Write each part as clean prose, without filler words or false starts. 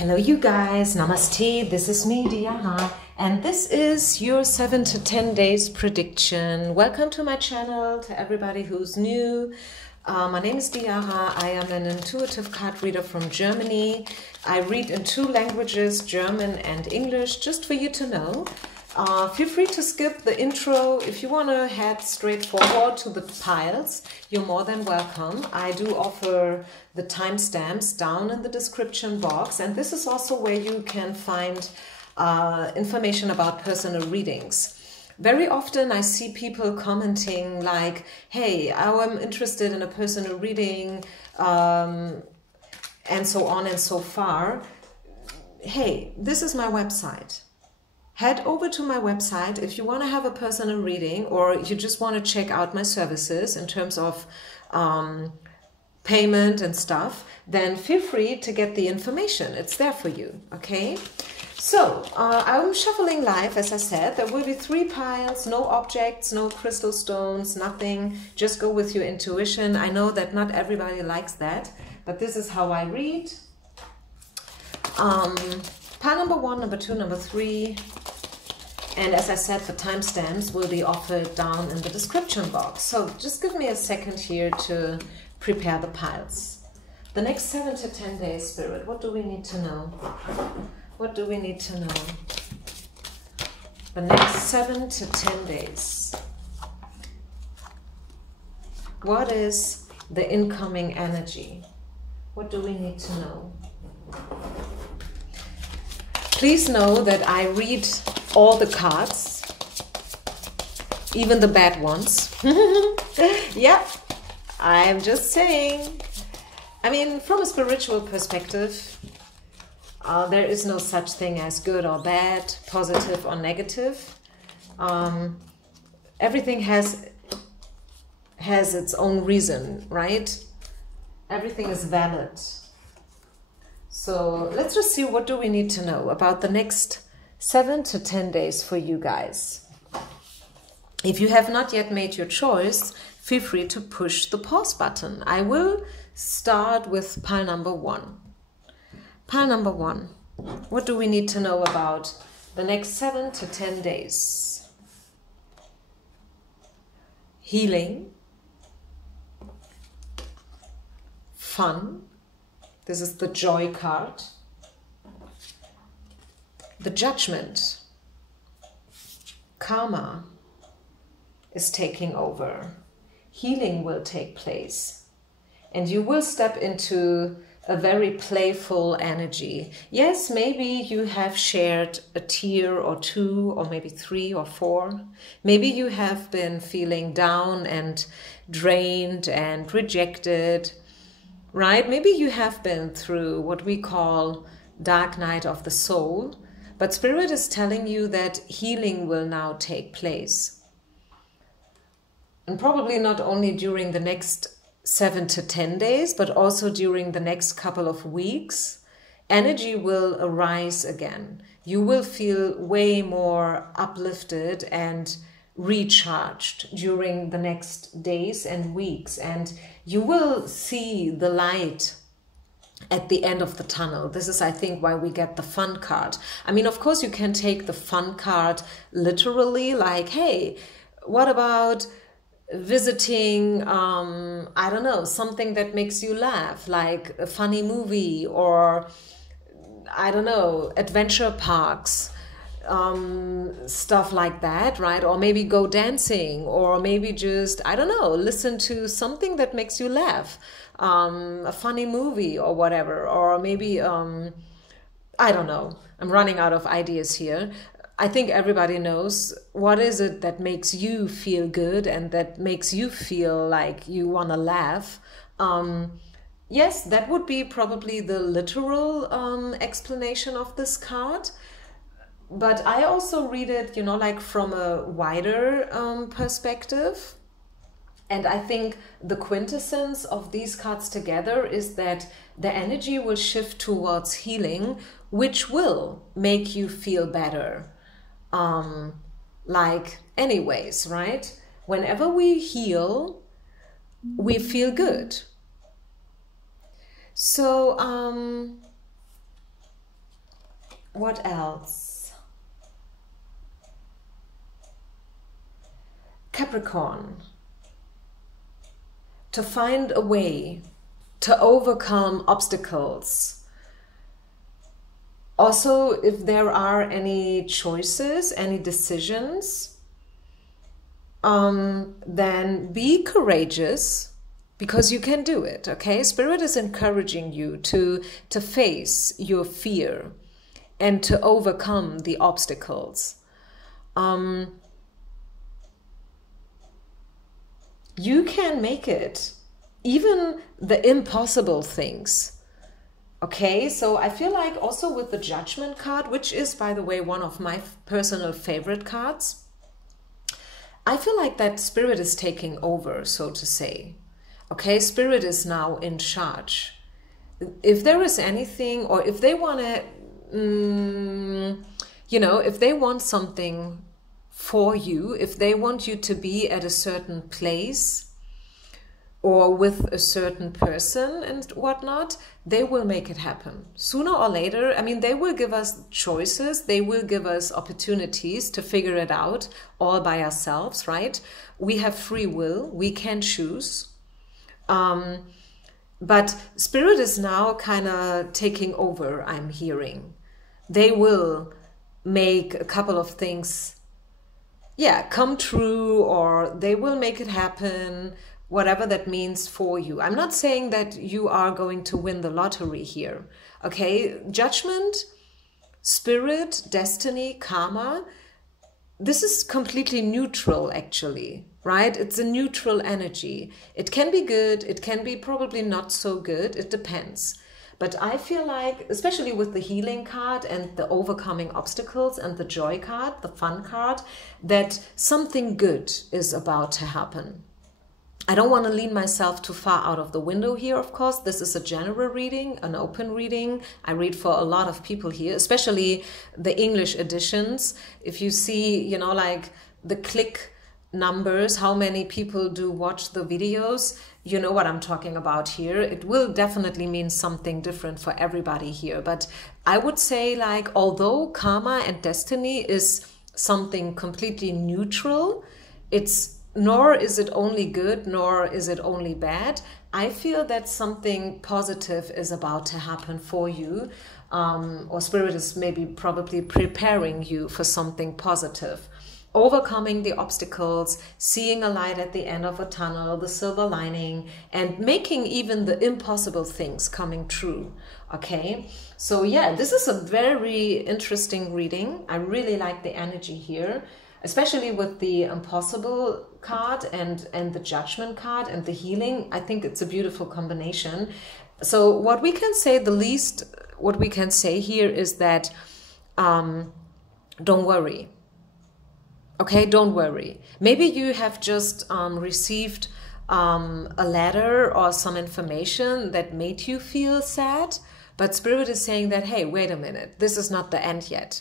Hello you guys, namaste, this is me Diana and this is your 7 to 10 days prediction. Welcome to my channel, to everybody who's new. My name is Diana. I am an intuitive card reader from Germany. I read in 2 languages, German and English, just for you to know. Feel free to skip the intro. If you want to head straight forward to the piles, you're more than welcome. I do offer the timestamps down in the description box, and this is also where you can find information about personal readings. Very often I see people commenting like, hey, I'm interested in a personal reading, and so on and so far. Hey, this is my website. Head over to my website if you want to have a personal reading or you just want to check out my services in terms of payment and stuff, then feel free to get the information. It's there for you, okay? So, I'm shuffling live, as I said. There will be 3 piles, no objects, no crystal stones, nothing. Just go with your intuition. I know that not everybody likes that, but this is how I read. Pile number 1, number 2, number 3. And as I said, the timestamps will be offered down in the description box. So just give me a second here to prepare the piles. The next 7 to 10 days, Spirit, what do we need to know? What do we need to know? The next 7 to 10 days. What is the incoming energy? What do we need to know? Please know that I read all the cards, even the bad ones. Yeah, I'm just saying. I mean, from a spiritual perspective, there is no such thing as good or bad, positive or negative. Everything has its own reason, right? Everything is valid. So let's just see, what do we need to know about the next 7 to 10 days for you guys. If you have not yet made your choice, feel free to push the pause button. I will start with pile number 1. Pile number 1. What do we need to know about the next 7 to 10 days? Healing. Fun. This is the joy card. The judgment. Karma is taking over. Healing will take place. And you will step into a very playful energy. Yes, maybe you have shared a tear or 2 or maybe 3 or 4. Maybe you have been feeling down and drained and rejected. Right? Maybe you have been through what we call dark night of the soul, but Spirit is telling you that healing will now take place. And probably not only during the next 7 to 10 days, but also during the next couple of weeks, energy will arise again. You will feel way more uplifted and recharged during the next days and weeks, and you will see the light at the end of the tunnel. This is, I think, why we get the fun card. I mean, of course, you can take the fun card literally, like, hey, what about visiting, I don't know, something that makes you laugh, like a funny movie, or, I don't know, adventure parks, stuff like that, right? Or maybe go dancing, or maybe just, I don't know, listen to something that makes you laugh, a funny movie or whatever, or maybe, I don't know, I'm running out of ideas here. I think everybody knows what is it that makes you feel good and that makes you feel like you want to laugh. Yes, that would be probably the literal explanation of this card. But I also read it, you know, like from a wider perspective. And I think the quintessence of these cards together is that the energy will shift towards healing, which will make you feel better. Like anyways, right? Whenever we heal, we feel good. So, What else? Capricorn. To find a way to overcome obstacles. Also, if there are any choices, any decisions, then be courageous, because you can do it, okay? Spirit is encouraging you to face your fear and to overcome the obstacles. You can make it, even the impossible things. Okay, so I feel like also with the Judgment card, which is, by the way, one of my personal favorite cards, I feel like that Spirit is taking over, so to say. Okay, Spirit is now in charge. If there is anything, or if they want to, you know, if they want something for you, if they want you to be at a certain place or with a certain person and whatnot, they will make it happen. Sooner or later, I mean, they will give us choices, they will give us opportunities to figure it out all by ourselves, right? We have free will, we can choose. But Spirit is now kind of taking over, I'm hearing. They will make a couple of things, yeah, come true, or they will make it happen, whatever that means for you. I'm not saying that you are going to win the lottery here, okay? Judgment, Spirit, destiny, karma, this is completely neutral, actually, right? It's a neutral energy. It can be good, it can be probably not so good, it depends. But I feel like, especially with the healing card and the overcoming obstacles and the joy card, the fun card, that something good is about to happen. I don't want to lean myself too far out of the window here, of course. This is a general reading, an open reading. I read for a lot of people here, especially the English editions. If you see, you know, like the click numbers, how many people do watch the videos, you know what I'm talking about here. It will definitely mean something different for everybody here. But I would say, like, although karma and destiny is something completely neutral, it's nor is it only good, nor is it only bad. I feel that something positive is about to happen for you, or Spirit is maybe probably preparing you for something positive. Overcoming the obstacles, seeing a light at the end of a tunnel, the silver lining, and making even the impossible things coming true. Okay, so yeah, this is a very interesting reading. I really like the energy here, especially with the impossible card and the Judgment card and the healing. I think it's a beautiful combination. So what we can say, the least what we can say here is that don't worry. Okay, don't worry. Maybe you have just received a letter or some information that made you feel sad, but Spirit is saying that, hey, wait a minute, this is not the end yet.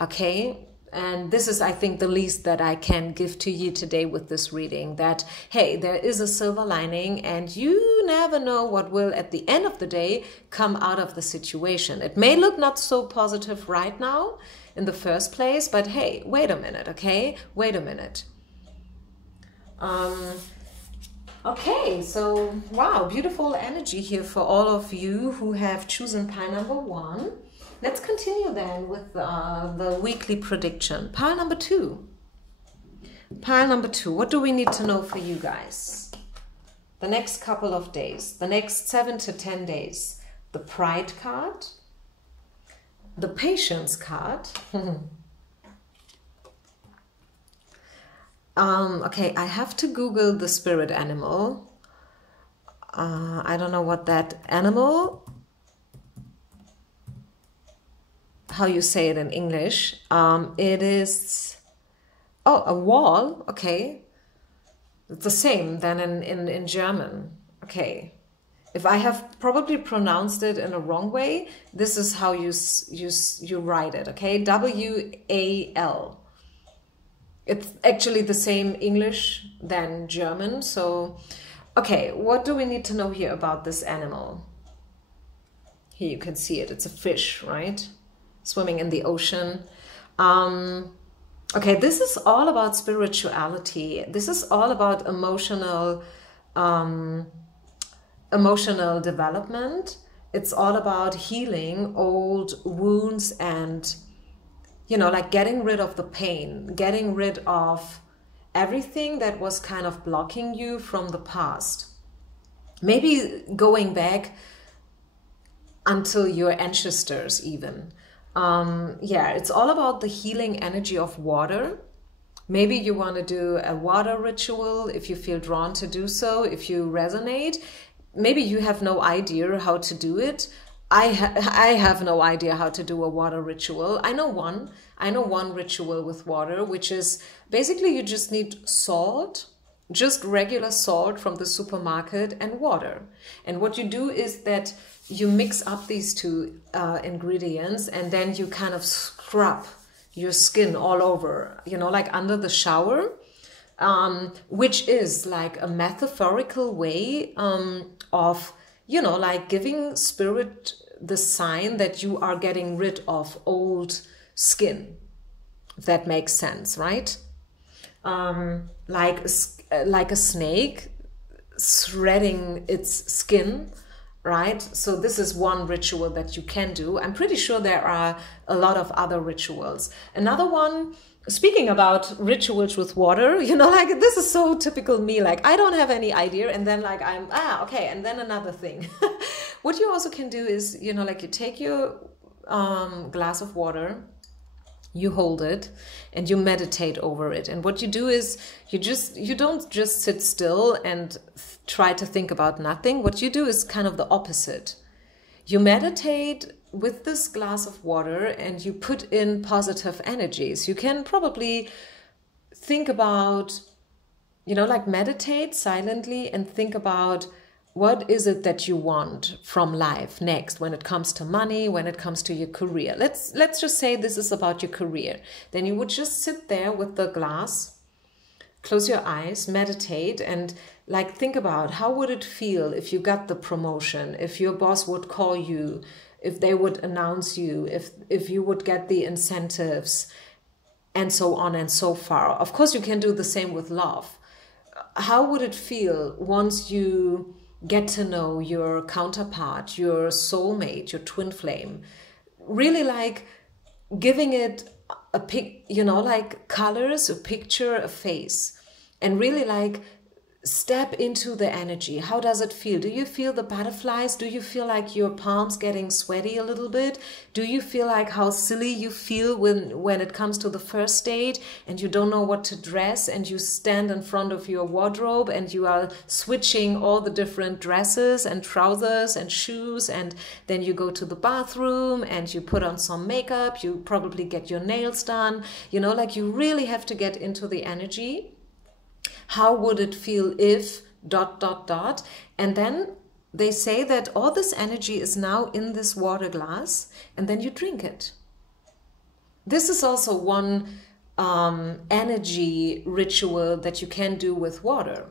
Okay? And this is, I think, the least that I can give to you today with this reading, that, hey, there is a silver lining and you never know what will, at the end of the day, come out of the situation. It may look not so positive right now in the first place, but hey, wait a minute, okay? Wait a minute. Okay, so, wow, beautiful energy here for all of you who have chosen pile number 1. Let's continue then with the weekly prediction. Pile number 2. Pile number 2. What do we need to know for you guys? The next couple of days, the next 7 to 10 days. The Pride card, the Patience card. Okay, I have to Google the spirit animal. I don't know what that animal, how you say it in English. It is, oh, a wall. Okay, it's the same than in German. Okay, if I have probably pronounced it in a wrong way, this is how you write it. Okay, W-A-L. It's actually the same English than German. So, okay, what do we need to know here about this animal? Here you can see it. It's a fish, right? swimming in the ocean. Okay, this is all about spirituality. This is all about emotional development. It's all about healing old wounds and, you know, like getting rid of the pain, getting rid of everything that was kind of blocking you from the past. Maybe going back until your ancestors even. Yeah, it's all about the healing energy of water. Maybe you want to do a water ritual if you feel drawn to do so, if you resonate. Maybe you have no idea how to do it. I have no idea how to do a water ritual. I know one ritual with water, which is basically you just need salt, just regular salt from the supermarket, and water. And what you do is that you mix up these two ingredients, and then you kind of scrub your skin all over, you know, like under the shower, which is like a metaphorical way of, you know, like giving spirit the sign that you are getting rid of old skin, if that makes sense, right? Like a snake shredding its skin, right? So this is one ritual that you can do. I'm pretty sure there are a lot of other rituals. Another one, speaking about rituals with water, you know, like this is so typical me, like I don't have any idea, and then like okay, and then another thing. What you also can do is, you know, like you take your glass of water, you hold it and you meditate over it. And what you do is you don't just sit still and try to think about nothing. What you do is kind of the opposite. You meditate with this glass of water and you put in positive energies. You can probably think about, you know, like meditate silently and think about what is it that you want from life next when it comes to money, when it comes to your career. Let's just say this is about your career. Then you would just sit there with the glass, close your eyes, meditate, and like think about how would it feel if you got the promotion, if your boss would call you, if they would announce you, if you would get the incentives, and so on and so far. Of course, you can do the same with love. How would it feel once you get to know your counterpart, your soulmate, your twin flame? Really like giving it you know, like colors, a picture, a face, and really like step into the energy. How does it feel? Do you feel the butterflies? Do you feel like your palms getting sweaty a little bit? Do you feel like how silly you feel when it comes to the first date and you don't know what to dress and you stand in front of your wardrobe and you are switching all the different dresses and trousers and shoes, and then you go to the bathroom and you put on some makeup, you probably get your nails done, you know, like you really have to get into the energy. How would it feel if ... And then they say that all this energy is now in this water glass, and then you drink it. This is also one energy ritual that you can do with water.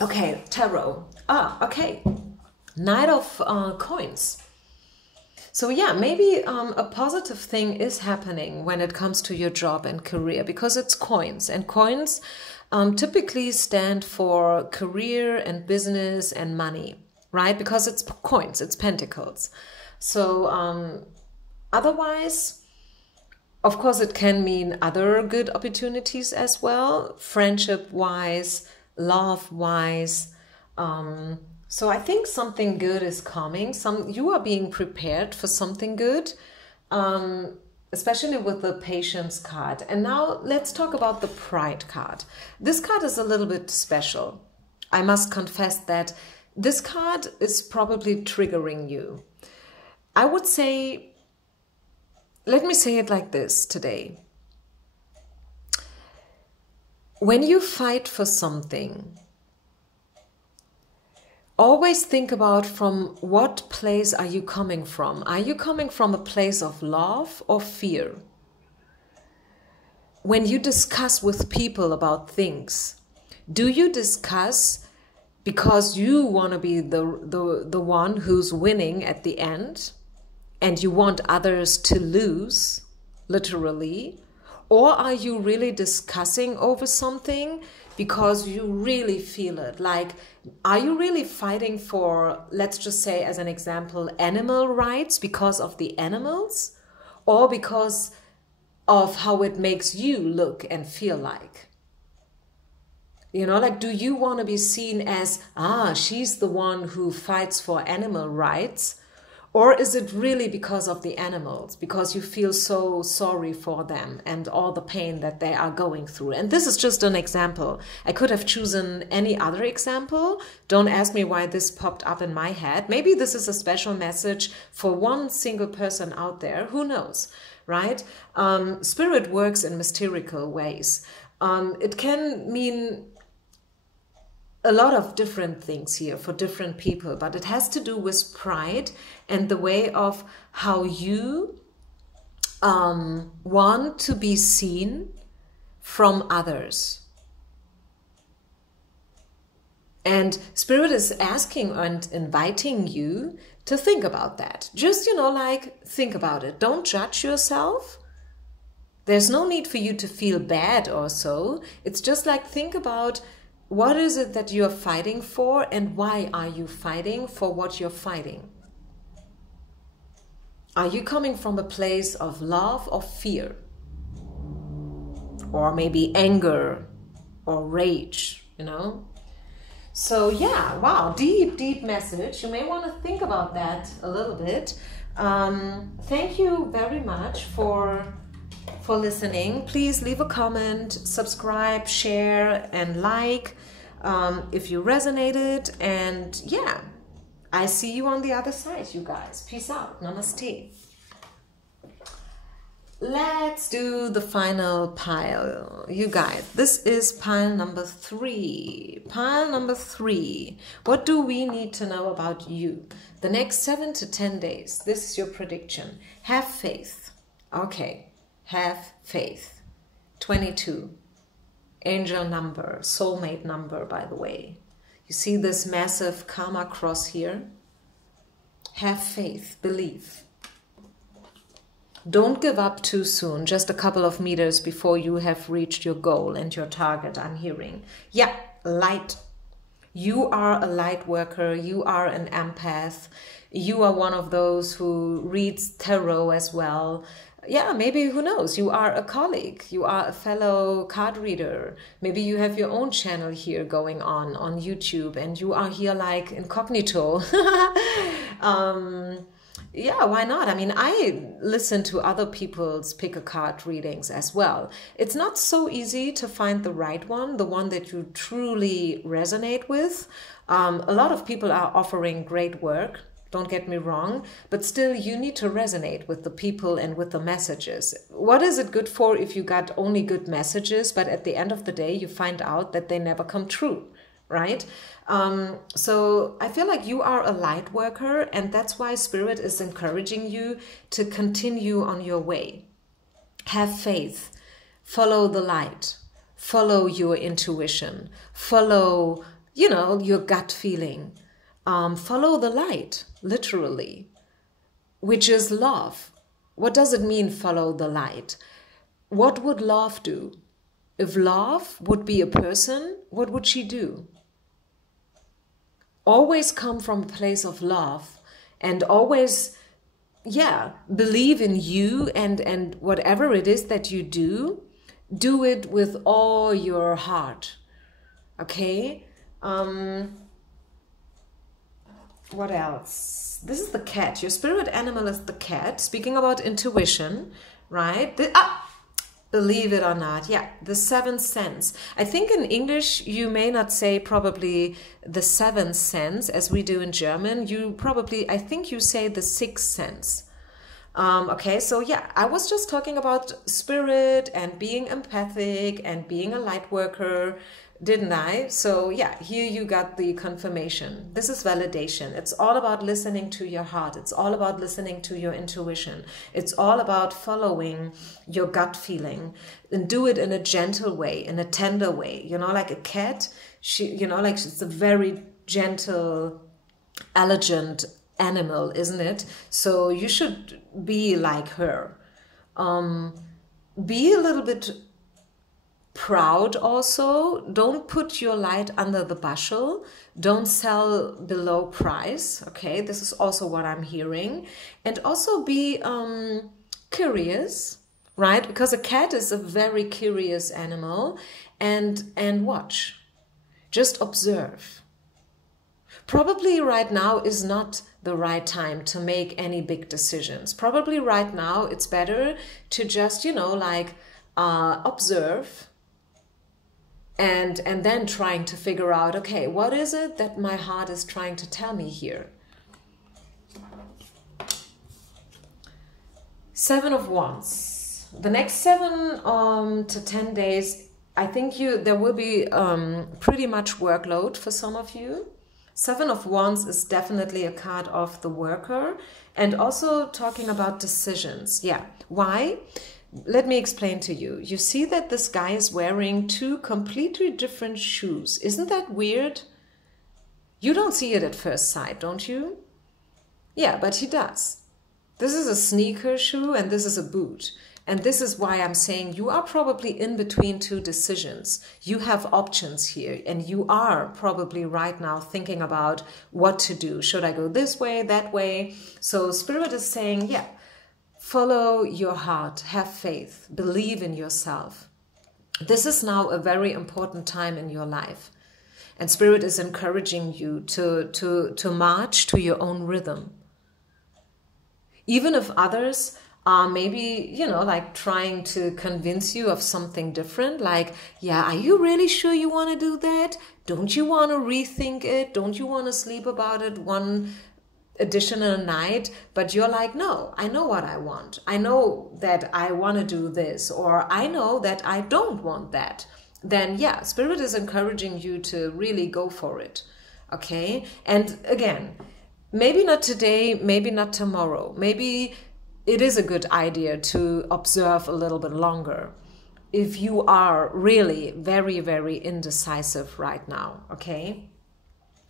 Okay, tarot. Okay. Knight of Coins. So yeah, maybe a positive thing is happening when it comes to your job and career, because it's coins, and coins typically stand for career and business and money, right? Because it's coins, it's pentacles. So otherwise, of course, it can mean other good opportunities as well, friendship-wise, love-wise. So I think something good is coming. You are being prepared for something good, especially with the Patience card. And now let's talk about the Pride card. This card is a little bit special. I must confess that this card is probably triggering you. I would say, let me say it like this today. When you fight for something, always think about from what place are you coming from? Are you coming from a place of love or fear? When you discuss with people about things, do you discuss because you want to be the one who's winning at the end, and you want others to lose, literally? Or are you really discussing over something because you really feel it? Like, are you really fighting for, let's just say as an example, animal rights because of the animals? Or because of how it makes you look and feel like? You know, like, do you want to be seen as, she's the one who fights for animal rights? Or is it really because of the animals, because you feel so sorry for them and all the pain that they are going through? And this is just an example. I could have chosen any other example. Don't ask me why this popped up in my head. Maybe this is a special message for one single person out there. Who knows, right? Spirit works in mystical ways. It can mean a lot of different things here for different people, but it has to do with pride and the way of how you want to be seen from others. And Spirit is asking and inviting you to think about that. Just, like, think about it. Don't judge yourself. There's no need for you to feel bad or so. It's just like, think about, what is it that you're fighting for, and why are you fighting for what you're fighting? Are you coming from a place of love or fear? Or maybe anger or rage, So yeah, wow, deep message. You may want to think about that a little bit. Thank you very much for listening. Please leave a comment, subscribe, share, and like if you resonated. And yeah, I see you on the other side, you guys. Peace out. Namaste. Let's do the final pile. You guys, this is pile number 3. Pile number 3. What do we need to know about you? The next 7 to 10 days. This is your prediction. Have faith. Okay. Have faith. 22. Angel number, soulmate number, by the way. You see this massive karma cross here? Have faith, believe. Don't give up too soon, just a couple of meters before you have reached your goal and your target, I'm hearing. Yeah, light. You are a light worker. You are an empath. You are one of those who reads tarot as well. Yeah, maybe, who knows, you are a colleague, you are a fellow card reader. Maybe you have your own channel here going on YouTube, and you are here like incognito. Yeah, why not? I mean, I listen to other people's pick a card readings as well. It's not so easy to find the right one, the one that you truly resonate with. A lot of people are offering great work. Don't get me wrong, but still you need to resonate with the people and with the messages. What is it good for if you got only good messages, but at the end of the day you find out that they never come true, right? So I feel like you are a light worker, and that's why Spirit is encouraging you to continue on your way. Have faith, follow the light, follow your intuition, follow, your gut feeling. Follow the light, literally, which is love. What does it mean, follow the light? What would love do? If love would be a person, what would she do? Always come from a place of love, and always, believe in you, and whatever it is that you do it with all your heart. Okay? What else? This is the cat. Your spirit animal is the cat. Speaking about intuition, right? Believe it or not. Yeah, the seventh sense. I think in English, you may not say probably the seventh sense as we do in German. I think you say the sixth sense. Okay, so yeah, I was just talking about spirit and being empathic and being a light worker, didn't I? So yeah, here you got the confirmation. This is validation. It's all about listening to your heart. It's all about listening to your intuition. It's all about following your gut feeling, and do it in a gentle way, in a tender way. Like a cat, she's a very gentle, elegant animal, isn't it? So you should be like her. Be a little bit proud also. Don't put your light under the bushel. Don't sell below price. Okay, this is also what I'm hearing. And also be curious, right? Because a cat is a very curious animal. And watch. Just observe. Probably right now is not the right time to make any big decisions. Probably right now it's better to just, observe and then trying to figure out, okay, what is it that my heart is trying to tell me here? Seven of Wands. The next 7 to 10 days, I think there will be pretty much workload for some of you. 7 of Wands is definitely a card of the worker and also talking about decisions. Yeah. Why? Let me explain to you. You see that this guy is wearing 2 completely different shoes. Isn't that weird? You don't see it at first sight, don't you? Yeah, but he does. This is a sneaker shoe and this is a boot. And this is why I'm saying you are probably in between 2 decisions. You have options here and you are probably right now thinking about what to do. Should I go this way, that way? So Spirit is saying, yeah, follow your heart, have faith, believe in yourself. This is now a very important time in your life. And Spirit is encouraging you to march to your own rhythm. Even if others are maybe, trying to convince you of something different, like, yeah, are you really sure you want to do that? Don't you want to rethink it? Don't you want to sleep about it one additional night? But you're like, no, I know what I want. I know that I want to do this, or I know that I don't want that. Then, yeah, Spirit is encouraging you to really go for it. Okay? And again, maybe not today, maybe not tomorrow. Maybe it is a good idea to observe a little bit longer if you are really very, very indecisive right now, okay?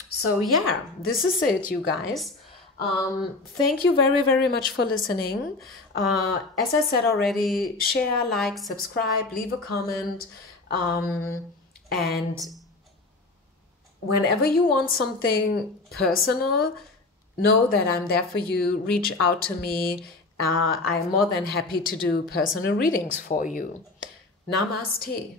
So yeah, this is it, you guys. Thank you very, very much for listening. As I said already, share, like, subscribe, leave a comment. And whenever you want something personal, know that I'm there for you. Reach out to me. I'm more than happy to do personal readings for you. Namaste.